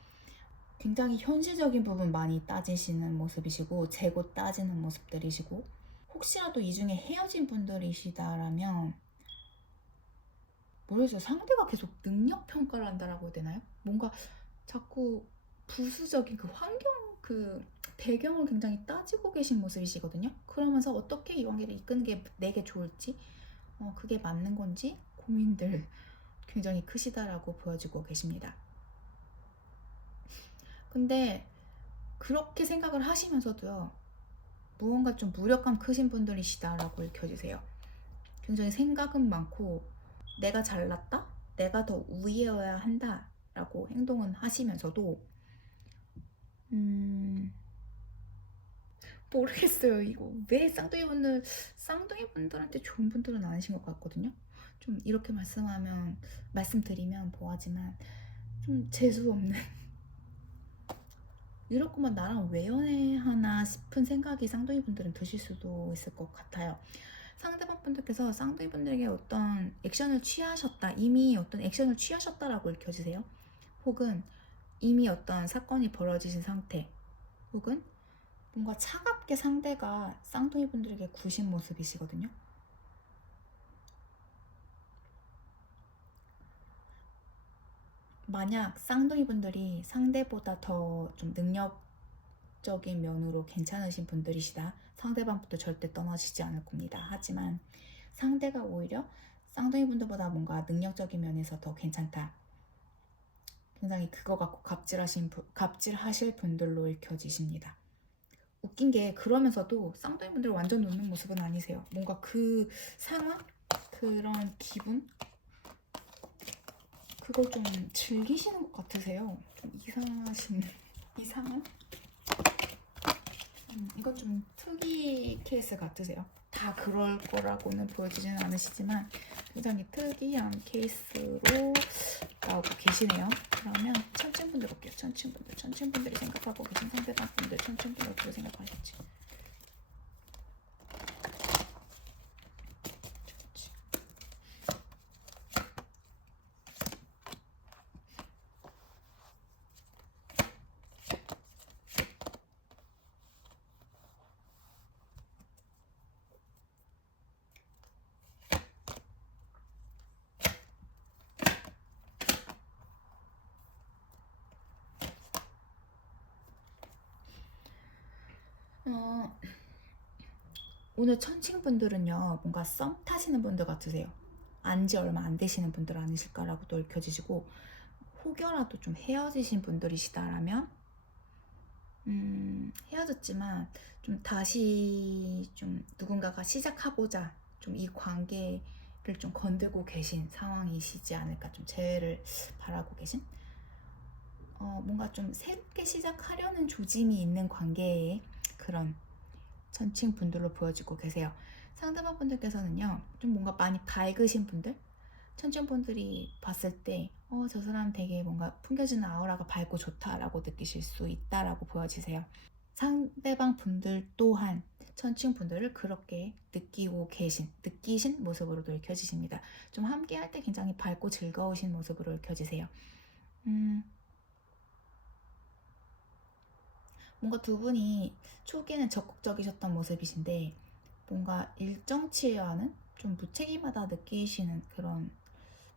굉장히 현실적인 부분 많이 따지시는 모습이시고 재고 따지는 모습들이시고, 혹시라도 이 중에 헤어진 분들이시다라면 모르겠어요. 상대가 계속 능력 평가를 한다라고 해야 되나요? 뭔가 자꾸 부수적인 그 환경, 그 배경을 굉장히 따지고 계신 모습이시거든요. 그러면서 어떻게 이 관계를 이끄는 게 내게 좋을지, 그게 맞는 건지 고민들 굉장히 크시다라고 보여지고 계십니다. 근데 그렇게 생각을 하시면서도요, 무언가 좀 무력감 크신 분들이시다라고 읽혀주세요. 굉장히 생각은 많고 내가 잘났다? 내가 더 우위여야 한다 라고 행동은 하시면서도 모르겠어요. 이거 왜 쌍둥이 분들한테 좋은 분들은 아니신 것 같거든요. 좀 이렇게 말씀드리면 뭐하지만 좀 재수없는 이럴 거면 나랑 왜 연애하나 싶은 생각이 쌍둥이 분들은 드실 수도 있을 것 같아요. 상대방 분들께서 쌍둥이 분들에게 어떤 액션을 취하셨다, 이미 어떤 액션을 취하셨다라고 읽혀지세요. 혹은 이미 어떤 사건이 벌어지신 상태, 혹은 뭔가 차갑게 상대가 쌍둥이 분들에게 구신 모습이시거든요. 만약 쌍둥이 분들이 상대보다 더 좀 능력적인 면으로 괜찮으신 분들이시다, 상대방부터 절대 떠나시지 않을 겁니다. 하지만 상대가 오히려 쌍둥이 분들보다 뭔가 능력적인 면에서 더 괜찮다, 굉장히 그거 갖고 갑질하실 분들로 읽혀지십니다. 웃긴 게 그러면서도 쌍둥이 분들 완전 놓는 모습은 아니세요. 뭔가 그 상황, 그런 기분, 그걸 좀 즐기시는 것 같으세요. 좀 이상한? 이건 좀 특이 케이스 같으세요. 다 그럴 거라고는 보여지지는 않으시지만 굉장히 특이한 케이스로 나오고 계시네요. 그러면 천친분들 볼게요. 천친분들이 생각하고 계신 상대방 분들, 천친분들 어떻게 생각하실지. 오늘 천칭분들은요, 뭔가 썸 타시는 분들 같으세요. 안지 얼마 안 되시는 분들 아니실까라고 또 읽혀지시고, 혹여라도 좀 헤어지신 분들이시다라면 헤어졌지만 좀 다시 좀 누군가가 시작하고자 좀 이 관계를 좀 건들고 계신 상황이시지 않을까, 좀 재회를 바라고 계신, 뭔가 좀 새롭게 시작하려는 조짐이 있는 관계의 그런 천칭 분들로 보여지고 계세요. 상대방 분들께서는요, 좀 뭔가 많이 밝으신 분들, 천칭 분들이 봤을 때 저 사람 되게 뭔가 풍겨지는 아우라가 밝고 좋다라고 느끼실 수 있다라고 보여지세요. 상대방 분들 또한 천칭 분들을 그렇게 느끼신 모습으로도 읽혀지십니다. 좀 함께 할 때 굉장히 밝고 즐거우신 모습으로 읽혀지세요. 뭔가 두 분이 초기에는 적극적이셨던 모습이신데 뭔가 일정치여하는 좀 무책임하다 느끼시는 그런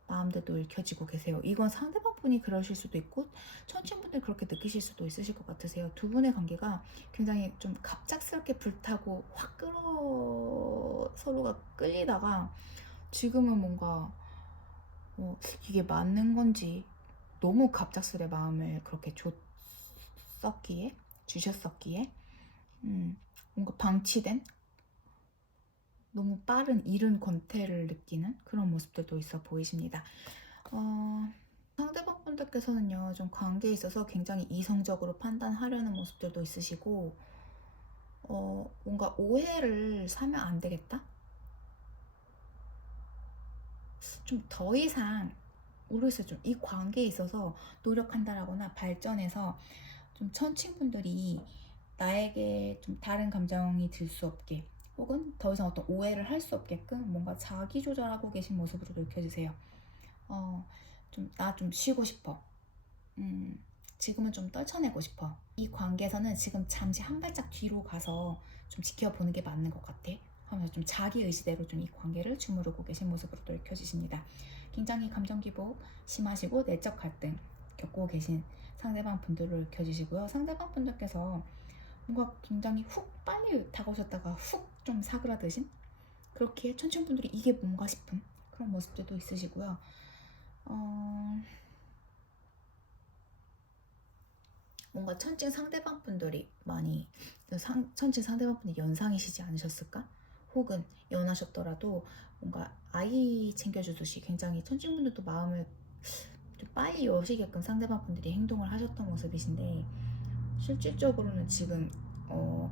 마음들도 읽혀지고 계세요. 이건 상대방 분이 그러실 수도 있고 천친분들 그렇게 느끼실 수도 있으실 것 같으세요. 두 분의 관계가 굉장히 좀 갑작스럽게 불타고 확 서로가 끌리다가 지금은 뭔가 이게 맞는 건지 너무 갑작스레 마음을 그렇게 주셨었기에 뭔가 방치된 너무 빠른 이른 권태를 느끼는 그런 모습들도 있어 보이십니다. 상대방 분들께서는요, 좀 관계에 있어서 굉장히 이성적으로 판단하려는 모습들도 있으시고, 뭔가 오해를 사면 안 되겠다? 좀 더 이상, 모르겠어요. 좀 이 관계에 있어서 노력한다라거나 발전해서 좀 천친분들이 나에게 좀 다른 감정이 들 수 없게, 혹은 더 이상 어떤 오해를 할 수 없게끔 뭔가 자기 조절하고 계신 모습으로 느껴지세요. 나 좀 쉬고 싶어. 지금은 좀 떨쳐내고 싶어. 이 관계에서는 지금 잠시 한 발짝 뒤로 가서 좀 지켜보는 게 맞는 것 같아 하면서 좀 자기 의지대로 좀 이 관계를 주무르고 계신 모습으로 또 읽혀지십니다. 굉장히 감정 기복 심하시고 내적 갈등 겪고 계신 상대방 분들로 읽혀지시고요. 상대방 분들께서 뭔가 굉장히 훅 빨리 다가오셨다가 훅 좀 사그라드신, 그렇게 천칭분들이 이게 뭔가 싶은 그런 모습들도 있으시고요. 뭔가 천칭 상대방 분들이 많이 천칭 상대방 분이 연상이시지 않으셨을까? 혹은 연하셨더라도 뭔가 아이 챙겨주듯이 굉장히 천칭 분들도 마음을 좀 빨리 여시게끔 상대방 분들이 행동을 하셨던 모습이신데, 실질적으로는 지금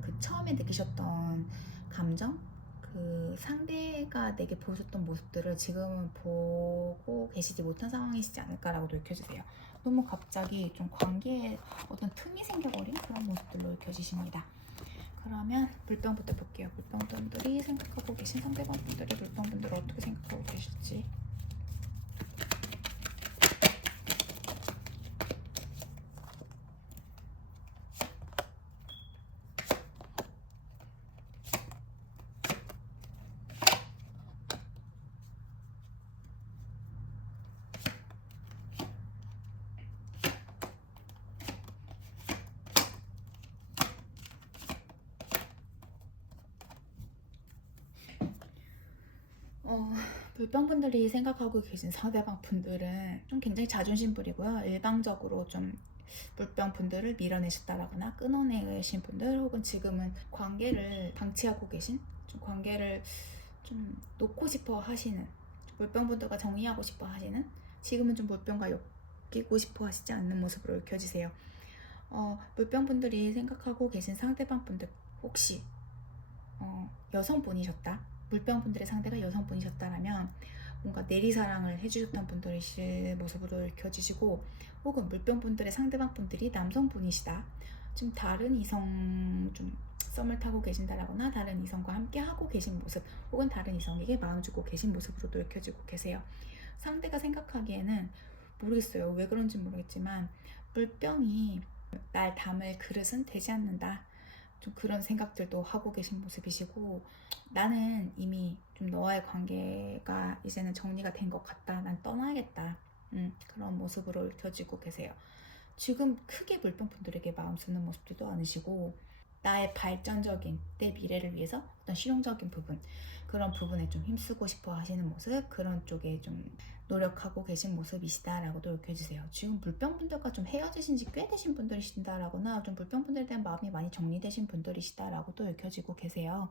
그 처음에 느끼셨던 감정, 그 상대가 내게 보여줬던 모습들을 지금은 보고 계시지 못한 상황이시지 않을까라고 느껴지세요. 너무 갑자기 좀 관계에 어떤 틈이 생겨버린 그런 모습들로 느껴지십니다. 그러면 물병부터 볼게요. 물병분들이 생각하고 계신 상대방분들이 물병분들을 어떻게 생각하고 계실지. 물병분들이 생각하고 계신 상대방 분들은 좀 굉장히 자존심 부리고요. 일방적으로 좀 물병분들을 밀어내셨다라거나 끊어내신 분들, 혹은 지금은 관계를 방치하고 계신, 좀 관계를 좀 놓고 싶어 하시는, 물병분들과 정리하고 싶어 하시는, 지금은 좀 물병과 엮이고 싶어 하시지 않는 모습으로 읽혀지세요. 물병분들이 생각하고 계신 상대방 분들, 혹시 여성분이셨다, 물병분들의 상대가 여성분이셨다라면 뭔가 내리사랑을 해주셨던 분들이실 모습으로 읽혀지시고, 혹은 물병분들의 상대방 분들이 남성분이시다, 좀 다른 이성 좀 썸을 타고 계신다라거나 다른 이성과 함께 하고 계신 모습, 혹은 다른 이성에게 마음 주고 계신 모습으로도 읽혀지고 계세요. 상대가 생각하기에는 모르겠어요, 왜 그런지 모르겠지만 물병이 날 담을 그릇은 되지 않는다, 좀 그런 생각들도 하고 계신 모습이시고, 나는 이미 좀 너와의 관계가 이제는 정리가 된 것 같다, 난 떠나야겠다, 그런 모습으로 읽혀지고 계세요. 지금 크게 물병분들에게 마음 쓰는 모습들도 않으시고, 나의 발전적인 내 미래를 위해서 어떤 실용적인 부분, 그런 부분에 좀 힘쓰고 싶어 하시는 모습, 그런 쪽에 좀 노력하고 계신 모습이시다라고도 읽혀주세요. 지금 물병분들과 좀 헤어지신 지 꽤 되신 분들이신다라거나 좀 물병분들에 대한 마음이 많이 정리되신 분들이시다라고도 읽혀지고 계세요.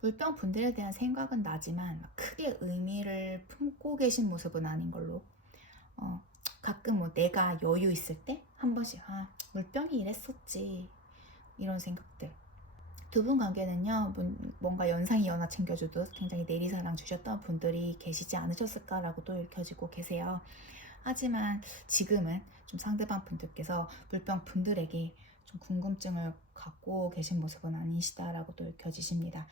물병분들에 대한 생각은 나지만 크게 의미를 품고 계신 모습은 아닌 걸로. 가끔 뭐 내가 여유 있을 때 한 번씩 물병이 이랬었지, 이런 생각들. 두 분 관계는요, 뭔가 연상이 연하 챙겨주듯 굉장히 내리사랑 주셨던 분들이 계시지 않으셨을까라고도 읽혀지고 계세요. 하지만 지금은 좀 상대방 분들께서 물병 분들에게 좀 궁금증을 갖고 계신 모습은 아니시다라고도 읽혀지십니다.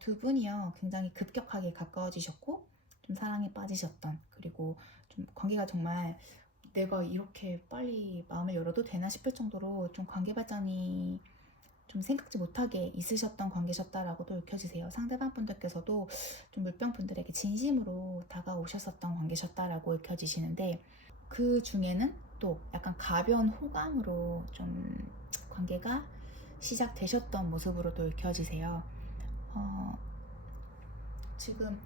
두 분이요, 굉장히 급격하게 가까워지셨고 좀 사랑에 빠지셨던, 그리고 좀 관계가 정말 내가 이렇게 빨리 마음을 열어도 되나 싶을 정도로 좀 관계 발전이 좀 생각지 못하게 있으셨던 관계셨다라고도 읽혀지세요. 상대방 분들께서도 좀 물병 분들에게 진심으로 다가오셨었던 관계셨다라고 읽혀지시는데, 그 중에는 또 약간 가벼운 호감으로 좀 관계가 시작되셨던 모습으로도 읽혀지세요. 지금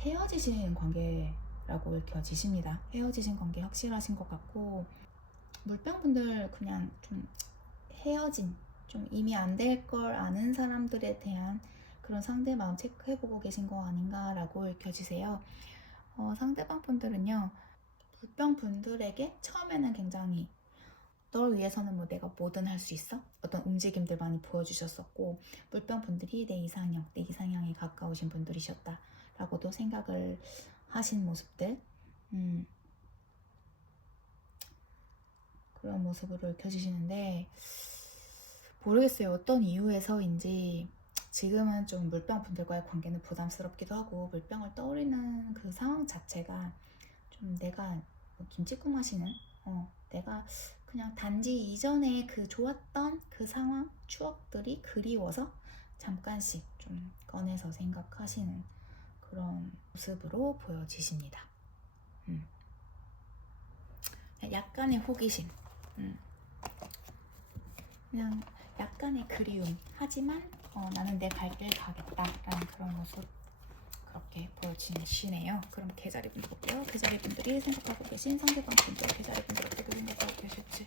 헤어지신 관계라고 읽혀지십니다. 헤어지신 관계 확실하신 것 같고, 물병분들 그냥 좀 헤어진, 좀 이미 안 될 걸 아는 사람들에 대한 그런 상대 마음 체크해보고 계신 거 아닌가라고 읽혀지세요. 상대방 분들은요, 물병분들에게 처음에는 굉장히 널 위해서는 뭐 내가 뭐든 할 수 있어? 어떤 움직임들 많이 보여주셨었고, 물병분들이 내 이상형에 가까우신 분들이셨다 라고도 생각을 하신 모습들, 그런 모습으로 읽혀지시는데, 모르겠어요, 어떤 이유에서인지 지금은 좀 물병 분들과의 관계는 부담스럽기도 하고, 물병을 떠올리는 그 상황 자체가 좀 내가 뭐 김치국 마시는 내가 그냥 단지 이전에 그 좋았던 그 상황, 추억들이 그리워서 잠깐씩 좀 꺼내서 생각하시는 그런 모습으로 보여지십니다. 약간의 호기심, 그냥 약간의 그리움, 하지만 나는 내 갈 길 가겠다라는 그런 모습, 그렇게 보여지시네요. 그럼 계자리분들 볼게요. 계자리분들이 생각하고 계신 상대방 분들, 계자리분들 어떻게 생각하고 계실지.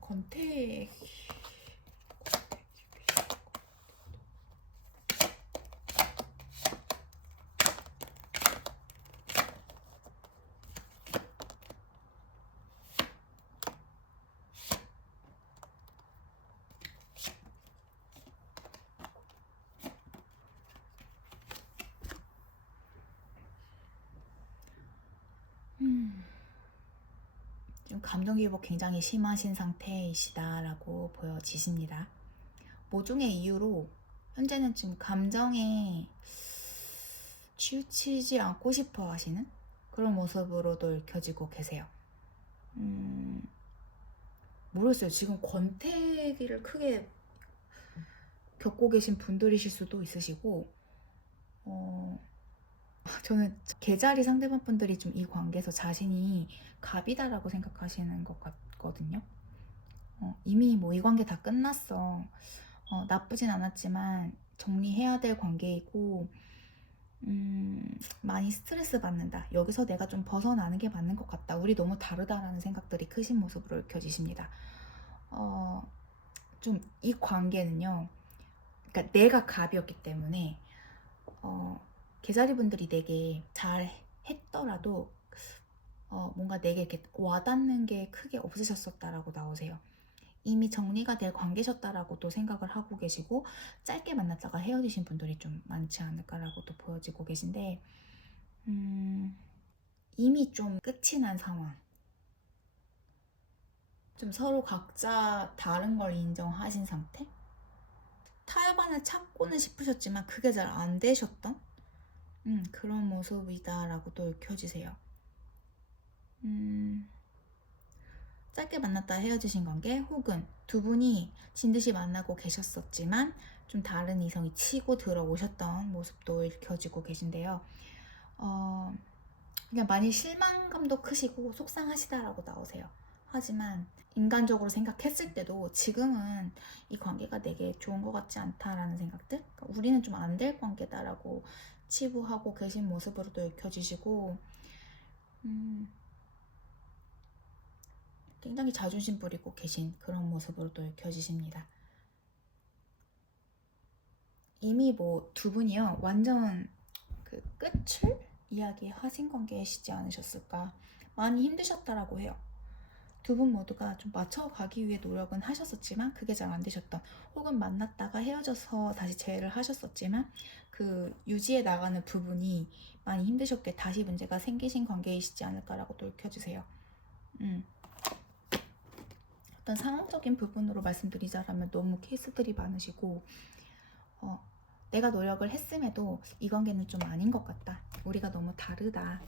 권태 좀 감정기복 굉장히 심하신 상태이시다라고 보여지십니다. 모종의 이유로 현재는 지금 감정에 치우치지 않고 싶어 하시는 그런 모습으로도 읽혀지고 계세요. 모르겠어요. 지금 권태기를 크게 겪고 계신 분들이실 수도 있으시고, 저는 개자리 상대방 분들이 좀 이 관계에서 자신이 갑이다라고 생각하시는 것 같거든요. 이미 뭐 이 관계 다 끝났어. 나쁘진 않았지만 정리해야 될 관계이고, 많이 스트레스 받는다. 여기서 내가 좀 벗어나는 게 맞는 것 같다. 우리 너무 다르다라는 생각들이 크신 모습으로 읽혀지십니다. 좀 이 관계는요, 그러니까 내가 갑이었기 때문에 개자리 분들이 내게 잘 했더라도 뭔가 내게 이렇게 와닿는 게 크게 없으셨었다라고 나오세요. 이미 정리가 될 관계셨다라고 또 생각을 하고 계시고, 짧게 만났다가 헤어지신 분들이 좀 많지 않을까라고 또 보여지고 계신데, 이미 좀 끝이 난 상황, 좀 서로 각자 다른 걸 인정하신 상태? 타협안을 찾고는 싶으셨지만 그게 잘 안 되셨던 그런 모습이다라고 또 읽혀지세요. 짧게 만났다 헤어지신 관계, 혹은 두 분이 진듯이 만나고 계셨었지만 좀 다른 이성이 치고 들어오셨던 모습도 읽혀지고 계신데요. 그냥 많이 실망감도 크시고 속상하시다라고 나오세요. 하지만 인간적으로 생각했을 때도 지금은 이 관계가 내게 좋은 것 같지 않다라는 생각들, 그러니까 우리는 좀 안 될 관계다라고 치부하고 계신 모습으로도 읽혀지시고, 굉장히 자존심 부리고 계신 그런 모습으로도 읽혀지십니다. 이미 뭐 두 분이요, 완전 그 끝을 이야기하신 관계시지 않으셨을까. 많이 힘드셨다라고 해요. 두 분 모두가 좀 맞춰가기 위해 노력은 하셨었지만 그게 잘 안 되셨던, 혹은 만났다가 헤어져서 다시 재회를 하셨었지만 그 유지해 나가는 부분이 많이 힘드셨게 다시 문제가 생기신 관계이시지 않을까라고 또 읽혀주세요. 어떤 상황적인 부분으로 말씀드리자면 너무 케이스들이 많으시고, 내가 노력을 했음에도 이 관계는 좀 아닌 것 같다. 우리가 너무 다르다.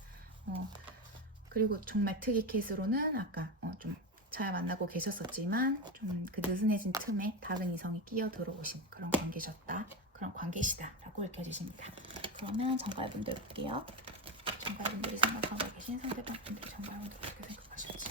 그리고 정말 특이 케이스로는 아까 좀 잘 만나고 계셨었지만 좀 그 느슨해진 틈에 다른 이성이 끼어 들어오신 그런 관계셨다. 그런 관계시다라고 읽혀지십니다. 그러면 정갈분들 볼게요. 정갈분들이 생각하고 계신 상대방 분들이 정갈분들 어떻게 생각하실지.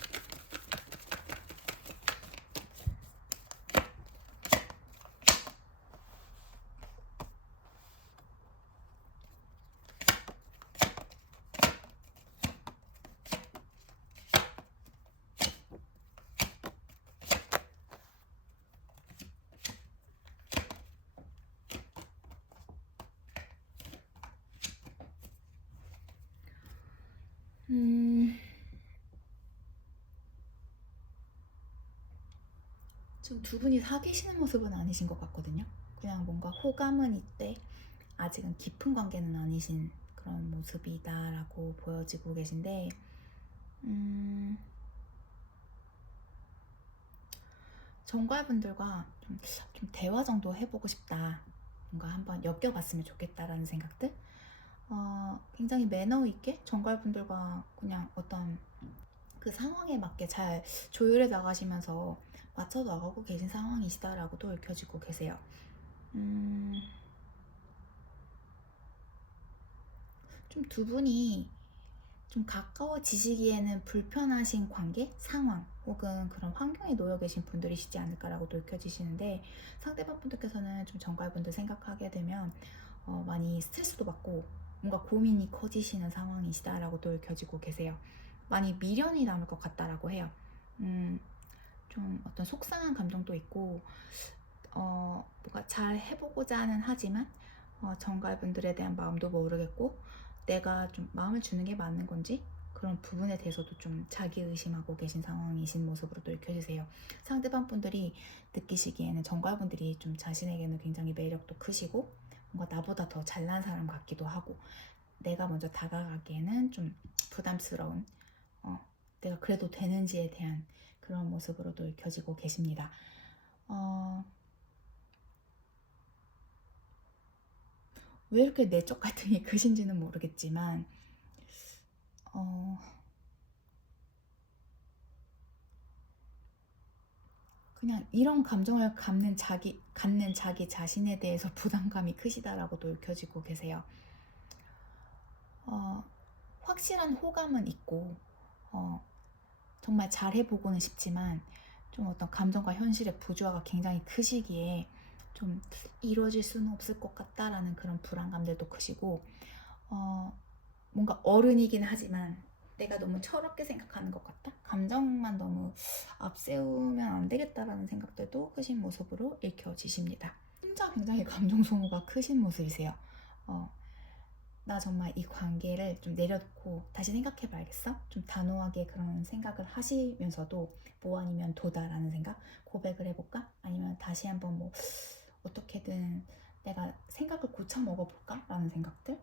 지금 두 분이 사귀시는 모습은 아니신 것 같거든요. 그냥 뭔가 호감은 있대, 아직은 깊은 관계는 아니신 그런 모습이다라고 보여지고 계신데, 정갈분들과 좀 대화 정도 해보고 싶다. 뭔가 한번 엮여봤으면 좋겠다라는 생각들. 굉장히 매너 있게 정갈분들과 그냥 어떤 그 상황에 맞게 잘 조율해 나가시면서 맞춰 나가고 계신 상황이시다라고도 읽혀지고 계세요. 좀 두 분이 좀 가까워지시기에는 불편하신 관계, 상황 혹은 그런 환경에 놓여 계신 분들이시지 않을까라고 느껴지시는데, 상대방 분들께서는 좀 정갈분들 생각하게 되면 많이 스트레스도 받고 뭔가 고민이 커지시는 상황이시다라고 또 읽혀지고 계세요. 많이 미련이 남을 것 같다라고 해요. 좀 어떤 속상한 감정도 있고 뭔가 잘 해보고자는 하지만 정갈분들에 대한 마음도 모르겠고 내가 좀 마음을 주는 게 맞는 건지 그런 부분에 대해서도 좀 자기의심하고 계신 상황이신 모습으로도 읽혀지세요. 상대방 분들이 느끼시기에는 정갈분들이 좀 자신에게는 굉장히 매력도 크시고 뭔가 나보다 더 잘난 사람 같기도 하고 내가 먼저 다가가기에는 좀 부담스러운 내가 그래도 되는지에 대한 그런 모습으로도 읽혀지고 계십니다. 왜 이렇게 내적 갈등이 크신지는 모르겠지만 그냥 이런 감정을 갖는 자기 자신에 대해서 부담감이 크시다라고도 읽혀지고 계세요. 확실한 호감은 있고 정말 잘해보고는 싶지만 좀 어떤 감정과 현실의 부조화가 굉장히 크시기에 좀 이루어질 수는 없을 것 같다라는 그런 불안감들도 크시고 뭔가 어른이긴 하지만 내가 너무 철없게 생각하는 것 같다? 감정만 너무 앞세우면 안 되겠다라는 생각들도 크신 모습으로 읽혀지십니다. 혼자 굉장히 감정 소모가 크신 모습이세요. 나 정말 이 관계를 좀 내려놓고 다시 생각해 봐야겠어? 좀 단호하게 그런 생각을 하시면서도 뭐 아니면 도다라는 생각? 고백을 해볼까? 아니면 다시 한번 뭐 어떻게든 내가 생각을 고쳐 먹어볼까? 라는 생각들?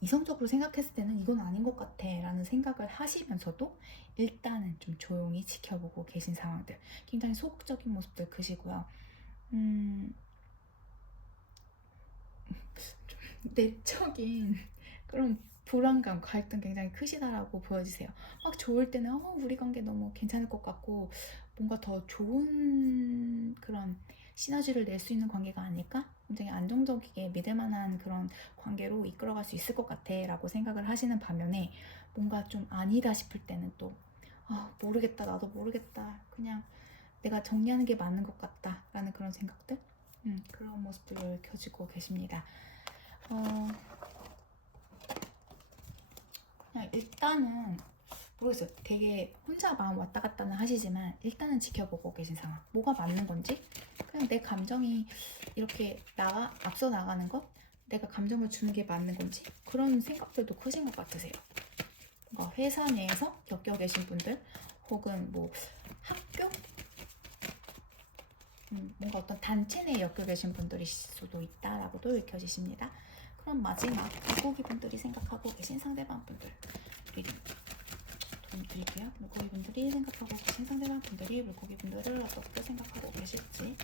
이성적으로 생각했을 때는 이건 아닌 것 같아 라는 생각을 하시면서도 일단은 좀 조용히 지켜보고 계신 상황들, 굉장히 소극적인 모습들 크시고요. 좀 내적인 그런 불안감, 갈등 굉장히 크시다라고 보여지세요. 막 좋을 때는 우리 관계 너무 괜찮을 것 같고 뭔가 더 좋은 그런 시너지를 낼 수 있는 관계가 아닐까? 굉장히 안정적이게 믿을 만한 그런 관계로 이끌어갈 수 있을 것 같아 라고 생각을 하시는 반면에 뭔가 좀 아니다 싶을 때는 또 모르겠다, 나도 모르겠다, 그냥 내가 정리하는 게 맞는 것 같다 라는 그런 생각들, 그런 모습들을 켜지고 계십니다. 그냥 일단은 모르겠어요. 되게 혼자 마음 왔다 갔다는 하시지만 일단은 지켜보고 계신 상황. 뭐가 맞는 건지, 그냥 내 감정이 이렇게 앞서 나가는 것, 내가 감정을 주는 게 맞는 건지, 그런 생각들도 크신 것 같으세요. 회사 내에서 겪어 계신 분들 혹은 뭐 학교, 뭔가 어떤 단체 내에 엮여 계신 분들일 수도 있다라고도 읽혀지십니다. 그럼 마지막 물고기 분들이 생각하고 계신 상대방 분들 리딩 도움 드릴게요. 물고기 분들이 생각하고 계신 상대방 분들이 물고기 분들을 어떻게 생각하고 계실지.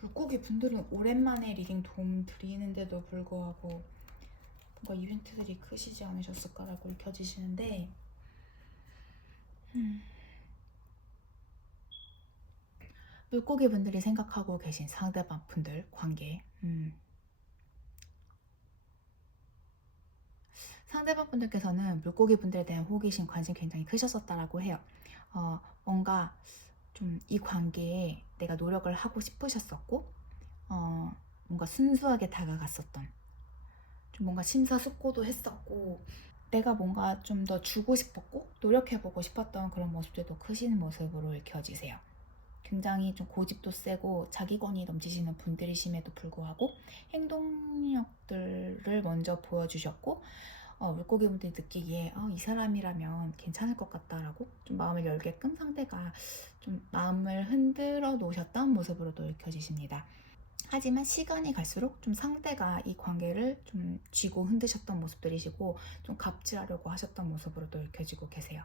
물고기 분들은 오랜만에 리딩 도움 드리는데도 불구하고 뭔가 이벤트들이 크시지 않으셨을까라고 읽혀지시는데, 물고기 분들이 생각하고 계신 상대방 분들 관계, 상대방 분들께서는 물고기 분들에 대한 호기심, 관심 굉장히 크셨었다라고 해요. 뭔가 좀 이 관계에 내가 노력을 하고 싶으셨었고, 뭔가 순수하게 다가갔었던, 좀 뭔가 심사숙고도 했었고, 내가 뭔가 좀 더 주고 싶었고 노력해보고 싶었던 그런 모습들도 크신 모습으로 읽혀지세요. 굉장히 좀 고집도 세고 자기권이 넘치시는 분들이심에도 불구하고 행동력들을 먼저 보여주셨고 물고기 분들이 느끼기에 이 사람이라면 괜찮을 것 같다라고 좀 마음을 열게끔 상대가 좀 마음을 흔들어 놓으셨던 모습으로도 읽혀지십니다. 하지만 시간이 갈수록 좀 상대가 이 관계를 좀 쥐고 흔드셨던 모습들이시고 좀 갑질하려고 하셨던 모습으로도 읽혀지고 계세요.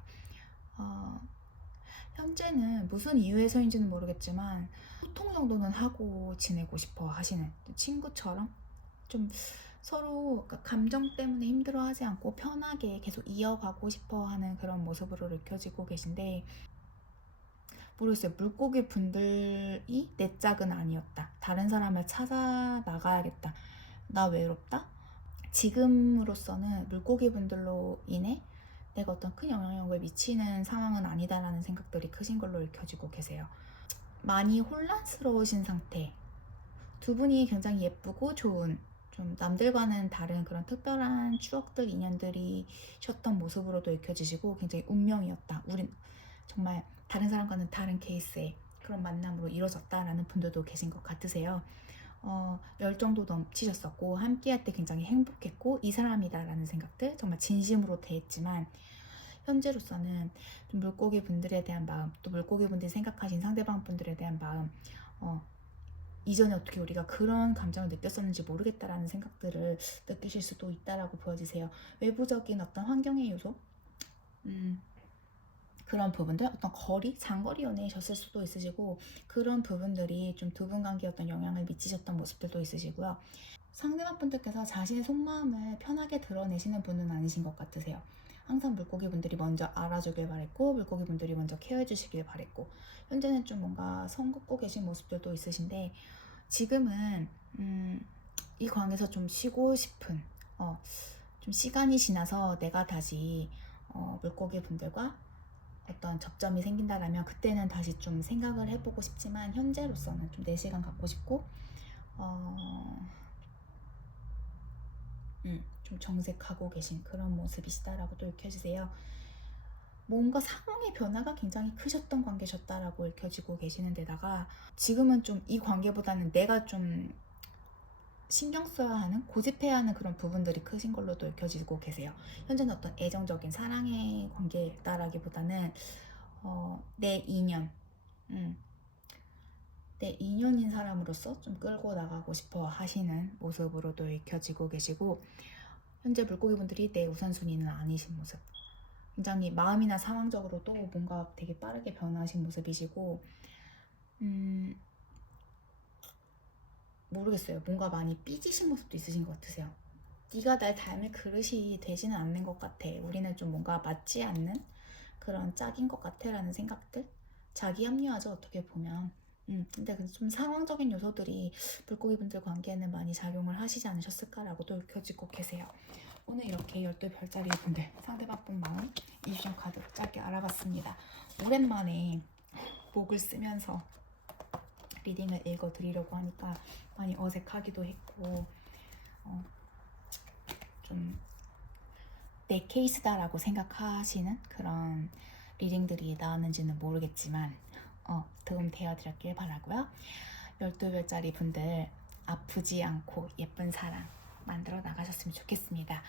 현재는 무슨 이유에서인지는 모르겠지만 소통 정도는 하고 지내고 싶어 하시는 친구처럼 좀 서로 감정 때문에 힘들어하지 않고 편하게 계속 이어가고 싶어 하는 그런 모습으로 느껴지고 계신데 모르겠어요. 물고기 분들이 내 짝은 아니었다. 다른 사람을 찾아 나가야겠다. 나 외롭다. 지금으로서는 물고기 분들로 인해 내가 어떤 큰 영향력을 미치는 상황은 아니다라는 생각들이 크신 걸로 읽혀지고 계세요. 많이 혼란스러우신 상태. 두 분이 굉장히 예쁘고 좋은 좀 남들과는 다른 그런 특별한 추억들, 인연들이셨던 모습으로도 읽혀지시고 굉장히 운명이었다. 우린 정말 다른 사람과는 다른 케이스의 그런 만남으로 이루어졌다라는 분들도 계신 것 같으세요. 열정도 넘치셨었고 함께할 때 굉장히 행복했고 이 사람이다라는 생각들 정말 진심으로 대했지만 현재로서는 좀 물고기 분들에 대한 마음 또 물고기 분들이 생각하신 상대방 분들에 대한 마음 이전에 어떻게 우리가 그런 감정을 느꼈었는지 모르겠다라는 생각들을 느끼실 수도 있다라고 보여지세요. 외부적인 어떤 환경의 요소 그런 부분들 어떤 거리, 장거리 연애이셨을 수도 있으시고 그런 부분들이 좀 두 분 관계에 어떤 영향을 미치셨던 모습들도 있으시고요. 상대방 분들께서 자신의 속마음을 편하게 드러내시는 분은 아니신 것 같으세요. 항상 물고기 분들이 먼저 알아주길 바랬고 물고기 분들이 먼저 케어해 주시길 바랬고 현재는 좀 뭔가 선 긋고 계신 모습들도 있으신데 지금은 이 관계에서 좀 쉬고 싶은 좀 시간이 지나서 내가 다시 물고기 분들과 어떤 접점이 생긴다라면 그때는 다시 좀 생각을 해보고 싶지만 현재로서는 좀 내 시간 갖고 싶고 좀 정색하고 계신 그런 모습이시다라고 또 읽혀지세요. 뭔가 상황의 변화가 굉장히 크셨던 관계셨다라고 읽혀지고 계시는 데다가 지금은 좀 이 관계보다는 내가 좀 신경 써야 하는, 고집해야 하는 그런 부분들이 크신 걸로도 읽혀지고 계세요. 현재는 어떤 애정적인 사랑의 관계다라기보다는 내 인연, 내 인연인 사람으로서 좀 끌고 나가고 싶어 하시는 모습으로도 읽혀지고 계시고 현재 물고기분들이 내 우선순위는 아니신 모습 굉장히 마음이나 상황적으로도 뭔가 되게 빠르게 변화하신 모습이시고 모르겠어요. 뭔가 많이 삐지신 모습도 있으신 것 같으세요. 네가 날 닮을 그릇이 되지는 않는 것 같아. 우리는 좀 뭔가 맞지 않는 그런 짝인 것 같아 라는 생각들 자기 합리화죠 어떻게 보면 근데 좀 상황적인 요소들이 물고기분들 관계에는 많이 작용을 하시지 않으셨을까라고도 읽혀지고 계세요. 오늘 이렇게 12별짜리 분들 상대방 분 마음 이슈션 카드로 짧게 알아봤습니다. 오랜만에 목을 쓰면서 리딩을 읽어드리려고 하니까 많이 어색하기도 했고 좀 내 케이스다라고 생각하시는 그런 리딩들이 나왔는지는 모르겠지만 도움 되어드렸길 바라고요. 12별짜리 분들 아프지 않고 예쁜 사랑 만들어 나가셨으면 좋겠습니다.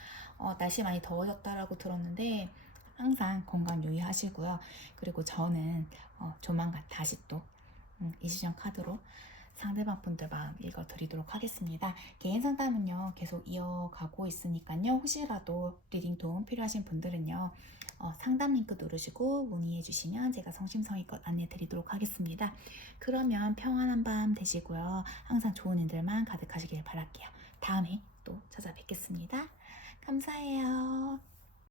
날씨 많이 더워졌다라고 들었는데 항상 건강 유의하시고요. 그리고 저는 조만간 다시 또 이시전 카드로 상대방 분들 마음 읽어드리도록 하겠습니다. 개인 상담은요 계속 이어가고 있으니까요. 혹시라도 리딩 도움 필요하신 분들은요 상담 링크 누르시고 문의해 주시면 제가 성심성의껏 안내 드리도록 하겠습니다. 그러면 평안한 밤 되시고요. 항상 좋은 일들만 가득하시길 바랄게요. 다음에 또 찾아뵙겠습니다. 감사해요.